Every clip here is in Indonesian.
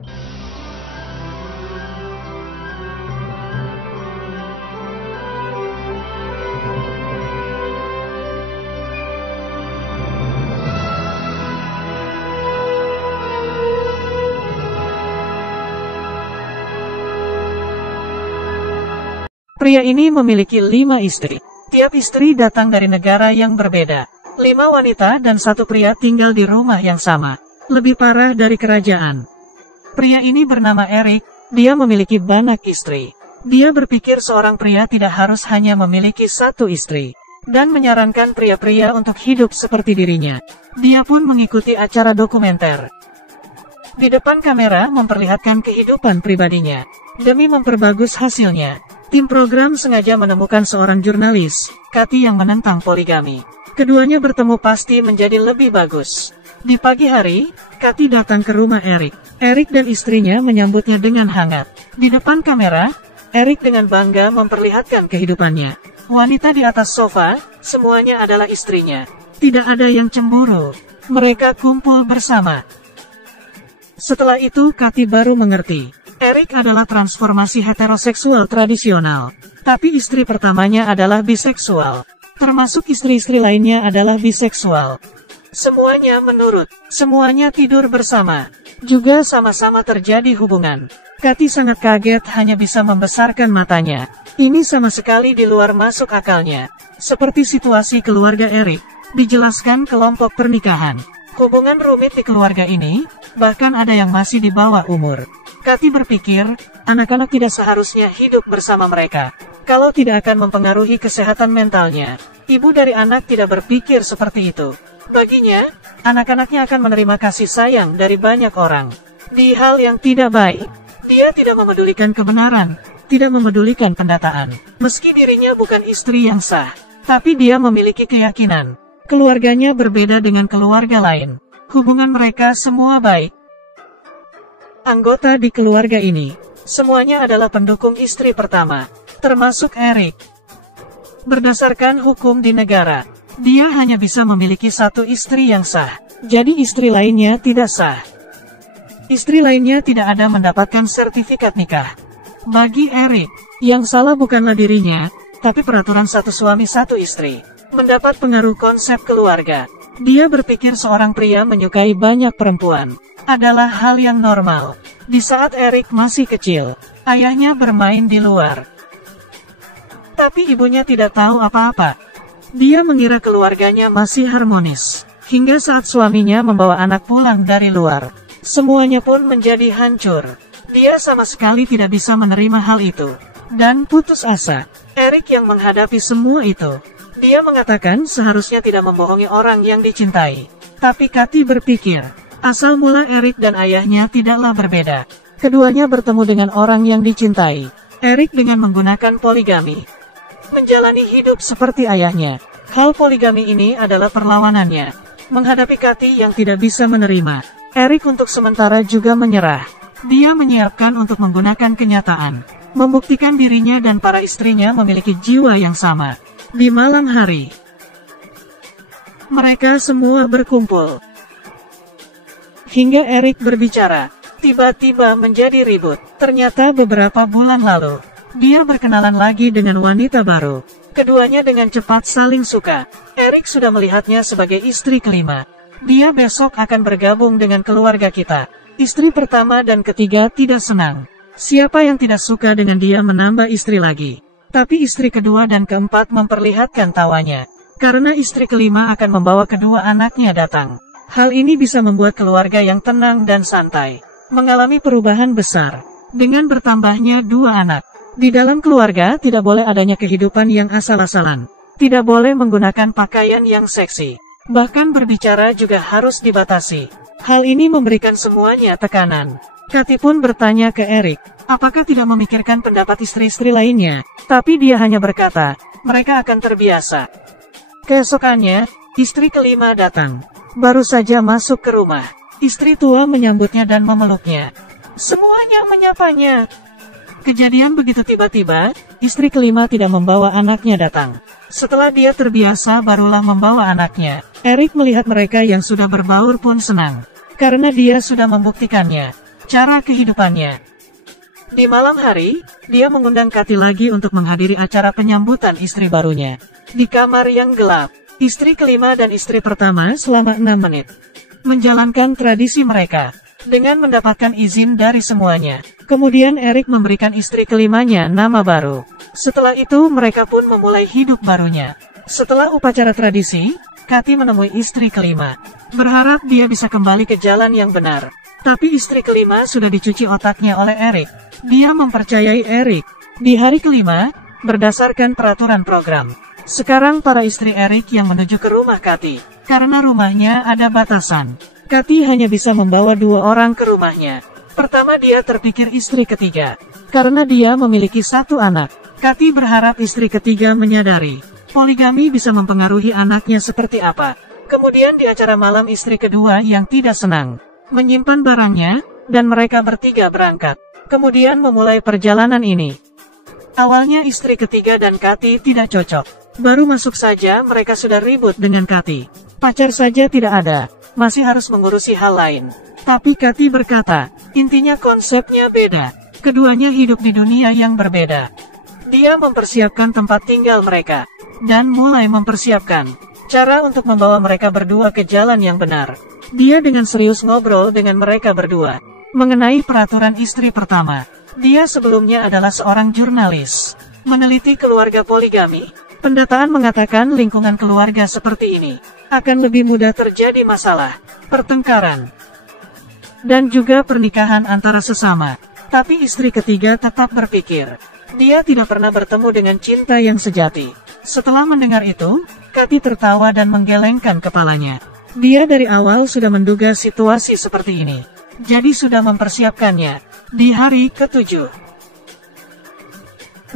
Pria ini memiliki 5 istri. Tiap istri datang dari negara yang berbeda. 5 wanita dan 1 pria tinggal di rumah yang sama. Lebih parah dari kerajaan. Pria ini bernama Eric. Dia memiliki banyak istri. Dia berpikir seorang pria tidak harus hanya memiliki 1 istri. Dan menyarankan pria-pria untuk hidup seperti dirinya. Dia pun mengikuti acara dokumenter. Di depan kamera memperlihatkan kehidupan pribadinya. Demi memperbagus hasilnya, tim program sengaja menemukan seorang jurnalis, Kathy, yang menentang poligami. Keduanya bertemu pasti menjadi lebih bagus. Di pagi hari, Kathy datang ke rumah Eric. Eric dan istrinya menyambutnya dengan hangat. Di depan kamera, Eric dengan bangga memperlihatkan kehidupannya. Wanita di atas sofa, semuanya adalah istrinya. Tidak ada yang cemburu. Mereka kumpul bersama. Setelah itu Kathy baru mengerti. Eric adalah transformasi heteroseksual tradisional. Tapi istri pertamanya adalah biseksual. Termasuk istri-istri lainnya adalah biseksual. Semuanya menurut. Semuanya tidur bersama. Juga sama-sama terjadi hubungan. Kathy sangat kaget, hanya bisa membesarkan matanya. Ini sama sekali di luar masuk akalnya. Seperti situasi keluarga Eric. Dijelaskan kelompok pernikahan. Hubungan rumit di keluarga ini, bahkan ada yang masih di bawah umur. Kathy berpikir, anak-anak tidak seharusnya hidup bersama mereka. Kalau tidak akan mempengaruhi kesehatan mentalnya. Ibu dari anak tidak berpikir seperti itu. Baginya, anak-anaknya akan menerima kasih sayang dari banyak orang. Di hal yang tidak baik, dia tidak memedulikan kebenaran, tidak memedulikan pendataan. Meski dirinya bukan istri yang sah, tapi dia memiliki keyakinan. Keluarganya berbeda dengan keluarga lain. Hubungan mereka semua baik. Anggota di keluarga ini, semuanya adalah pendukung istri pertama, termasuk Eric. Berdasarkan hukum di negara, dia hanya bisa memiliki 1 istri yang sah, jadi istri lainnya tidak sah. Istri lainnya tidak ada mendapatkan sertifikat nikah. Bagi Eric, yang salah bukanlah dirinya, tapi peraturan 1 suami 1 istri. Mendapat pengaruh konsep keluarga. Dia berpikir seorang pria menyukai banyak perempuan adalah hal yang normal. Di saat Eric masih kecil, ayahnya bermain di luar. Tapi ibunya tidak tahu apa-apa. Dia mengira keluarganya masih harmonis. Hingga saat suaminya membawa anak pulang dari luar, semuanya pun menjadi hancur. Dia sama sekali tidak bisa menerima hal itu. Dan putus asa. Eric yang menghadapi semua itu. Dia mengatakan seharusnya tidak membohongi orang yang dicintai. Tapi Kathy berpikir, asal mula Eric dan ayahnya tidaklah berbeda. Keduanya bertemu dengan orang yang dicintai. Eric dengan menggunakan poligami. Menjalani hidup seperti ayahnya. Hal poligami ini adalah perlawanannya. Menghadapi Kathy yang tidak bisa menerima, Eric untuk sementara juga menyerah. Dia menyiapkan untuk menggunakan kenyataan. Membuktikan dirinya dan para istrinya memiliki jiwa yang sama. Di malam hari, mereka semua berkumpul. Hingga Eric berbicara, tiba-tiba menjadi ribut. Ternyata beberapa bulan lalu, dia berkenalan lagi dengan wanita baru. Keduanya dengan cepat saling suka. Eric sudah melihatnya sebagai istri kelima. Dia besok akan bergabung dengan keluarga kita. Istri pertama dan ketiga tidak senang. Siapa yang tidak suka dengan dia menambah istri lagi? Tapi istri kedua dan keempat memperlihatkan tawanya. Karena istri kelima akan membawa kedua anaknya datang. Hal ini bisa membuat keluarga yang tenang dan santai mengalami perubahan besar. Dengan bertambahnya 2 anak. Di dalam keluarga tidak boleh adanya kehidupan yang asal-asalan. Tidak boleh menggunakan pakaian yang seksi. Bahkan berbicara juga harus dibatasi. Hal ini memberikan semuanya tekanan. Kathy pun bertanya ke Eric, apakah tidak memikirkan pendapat istri-istri lainnya? Tapi dia hanya berkata, mereka akan terbiasa. Keesokannya, istri kelima datang. Baru saja masuk ke rumah. Istri tua menyambutnya dan memeluknya. Semuanya menyapanya. Kejadian begitu tiba-tiba, istri kelima tidak membawa anaknya datang. Setelah dia terbiasa barulah membawa anaknya. Eric melihat mereka yang sudah berbaur pun senang. Karena dia sudah membuktikannya. cara kehidupannya. Di malam hari, dia mengundang Kathy lagi untuk menghadiri acara penyambutan istri barunya. Di kamar yang gelap, istri kelima dan istri pertama selama 6 menit menjalankan tradisi mereka dengan mendapatkan izin dari semuanya. Kemudian Eric memberikan istri kelimanya nama baru. Setelah itu mereka pun memulai hidup barunya. Setelah upacara tradisi, Kathy menemui istri kelima, berharap dia bisa kembali ke jalan yang benar. Tapi istri kelima sudah dicuci otaknya oleh Eric. Dia mempercayai Eric. Di hari kelima, berdasarkan peraturan program, sekarang para istri Eric yang menuju ke rumah Kathy. Karena rumahnya ada batasan, Kathy hanya bisa membawa 2 orang ke rumahnya. Pertama dia terpikir istri ketiga. Karena dia memiliki 1 anak, Kathy berharap istri ketiga menyadari poligami bisa mempengaruhi anaknya seperti apa. Kemudian di acara malam istri kedua yang tidak senang menyimpan barangnya, dan mereka bertiga berangkat. Kemudian memulai perjalanan ini. Awalnya istri ketiga dan Kathy tidak cocok. Baru masuk saja mereka sudah ribut dengan Kathy. Pacar saja tidak ada, masih harus mengurusi hal lain. Tapi Kathy berkata, intinya konsepnya beda. Keduanya hidup di dunia yang berbeda. Dia mempersiapkan tempat tinggal mereka, dan mulai mempersiapkan cara untuk membawa mereka berdua ke jalan yang benar. Dia dengan serius ngobrol dengan mereka berdua mengenai peraturan istri pertama. Dia sebelumnya adalah seorang jurnalis, meneliti keluarga poligami. Pendataan mengatakan lingkungan keluarga seperti ini akan lebih mudah terjadi masalah, pertengkaran, dan juga pernikahan antara sesama. Tapi istri ketiga tetap berpikir, dia tidak pernah bertemu dengan cinta yang sejati. Setelah mendengar itu, Kathy tertawa dan menggelengkan kepalanya. Dia dari awal sudah menduga situasi seperti ini, jadi sudah mempersiapkannya. Di hari ke-7,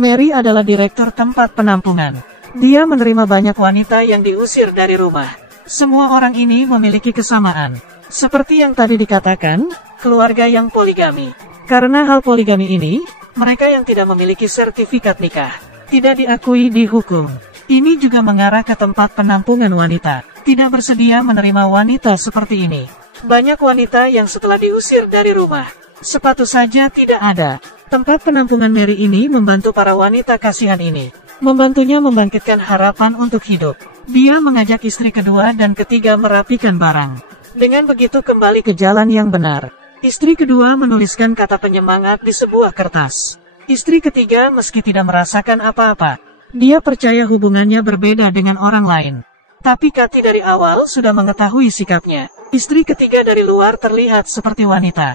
Mary adalah direktur tempat penampungan. Dia menerima banyak wanita yang diusir dari rumah. Semua orang ini memiliki kesamaan. Seperti yang tadi dikatakan, keluarga yang poligami. Karena hal poligami ini, mereka yang tidak memiliki sertifikat nikah tidak diakui di hukum. Ini juga mengarah ke tempat penampungan wanita. Tidak bersedia menerima wanita seperti ini. Banyak wanita yang setelah diusir dari rumah, sepatu saja tidak ada. Tempat penampungan Mary ini membantu para wanita kasihan ini. Membantunya membangkitkan harapan untuk hidup. Dia mengajak istri kedua dan ketiga merapikan barang. Dengan begitu kembali ke jalan yang benar. Istri kedua menuliskan kata penyemangat di sebuah kertas. Istri ketiga meski tidak merasakan apa-apa, dia percaya hubungannya berbeda dengan orang lain. Tapi Kathy dari awal sudah mengetahui sikapnya. Istri ketiga dari luar terlihat seperti wanita.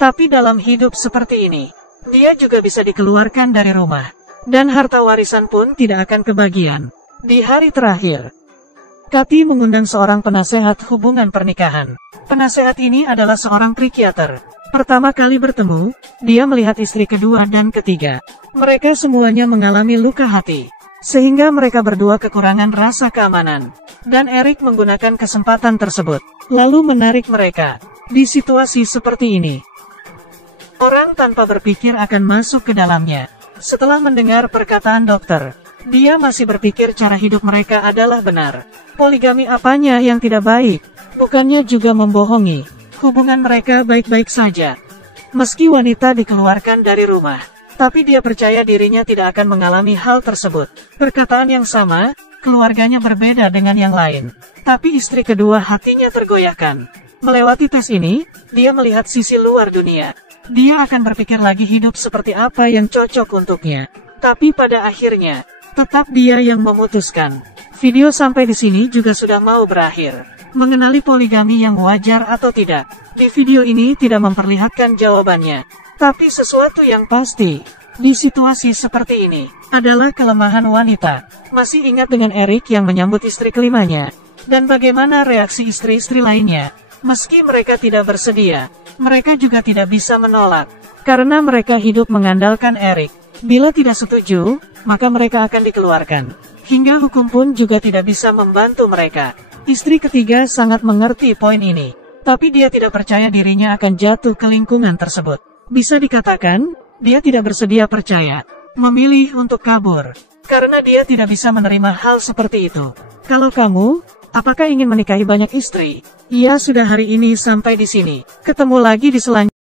Tapi dalam hidup seperti ini, dia juga bisa dikeluarkan dari rumah. Dan harta warisan pun tidak akan kebagian. Di hari terakhir, Kathy mengundang seorang penasehat hubungan pernikahan. Penasehat ini adalah seorang psikiater. Pertama kali bertemu, dia melihat istri kedua dan ketiga. Mereka semuanya mengalami luka hati, sehingga mereka berdua kekurangan rasa keamanan. Dan Eric menggunakan kesempatan tersebut, lalu menarik mereka. Di situasi seperti ini, orang tanpa berpikir akan masuk ke dalamnya. Setelah mendengar perkataan dokter, dia masih berpikir cara hidup mereka adalah benar. Poligami apanya yang tidak baik? Bukannya juga membohongi. Hubungan mereka baik-baik saja. Meski wanita dikeluarkan dari rumah, tapi dia percaya dirinya tidak akan mengalami hal tersebut. Perkataan yang sama, keluarganya berbeda dengan yang lain. Tapi istri kedua hatinya tergoyahkan. Melewati tes ini, dia melihat sisi luar dunia. Dia akan berpikir lagi hidup seperti apa yang cocok untuknya. Tapi pada akhirnya, tetap dia yang memutuskan. Video sampai di sini juga sudah mau berakhir. Mengenali poligami yang wajar atau tidak. Di video ini tidak memperlihatkan jawabannya. Tapi sesuatu yang pasti, di situasi seperti ini, adalah kelemahan wanita. Masih ingat dengan Eric yang menyambut istri kelimanya? Dan bagaimana reaksi istri-istri lainnya? Meski mereka tidak bersedia, mereka juga tidak bisa menolak. Karena mereka hidup mengandalkan Eric. Bila tidak setuju, maka mereka akan dikeluarkan. Hingga hukum pun juga tidak bisa membantu mereka. Istri ketiga sangat mengerti poin ini. Tapi dia tidak percaya dirinya akan jatuh ke lingkungan tersebut. Bisa dikatakan, dia tidak bersedia percaya. Memilih untuk kabur. Karena dia tidak bisa menerima hal seperti itu. Kalau kamu, apakah ingin menikahi banyak istri? Ya sudah hari ini sampai di sini. Ketemu lagi di selanjutnya.